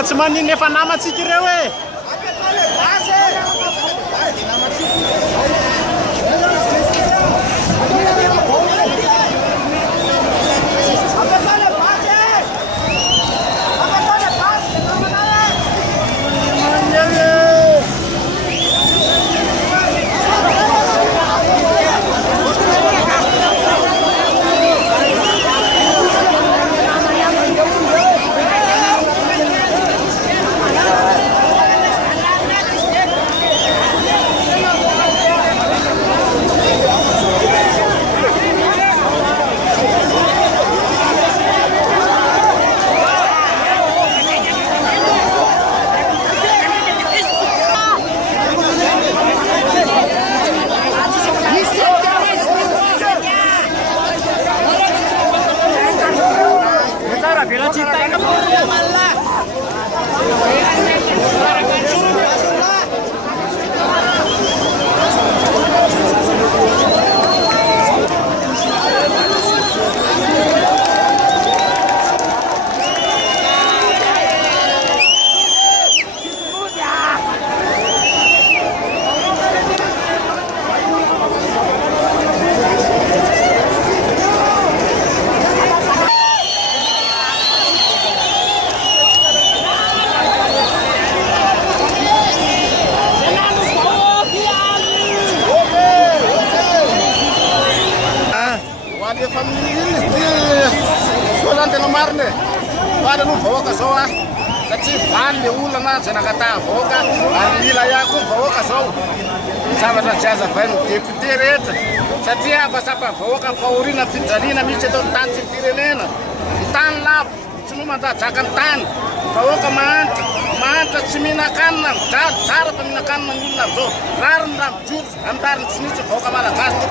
fa tsy manino efa namatsika ireo e. Vale no voka zao a satria valy le olana zay nakatà voka ary mila ihany koa voka zao zavatra tsy azavain'ny député rehetra satria afasapa voka fahoriana fijaliana misy atao ny tany sy firenena ny tany lavo tsy no mandajaka ny tany vahoaka mahantra tsy mihinan-kanina tsara fa mihinan-kanina ny olona am'izao rariny raha mijoro amin'ny rariny tsy misy vahoaka malagasy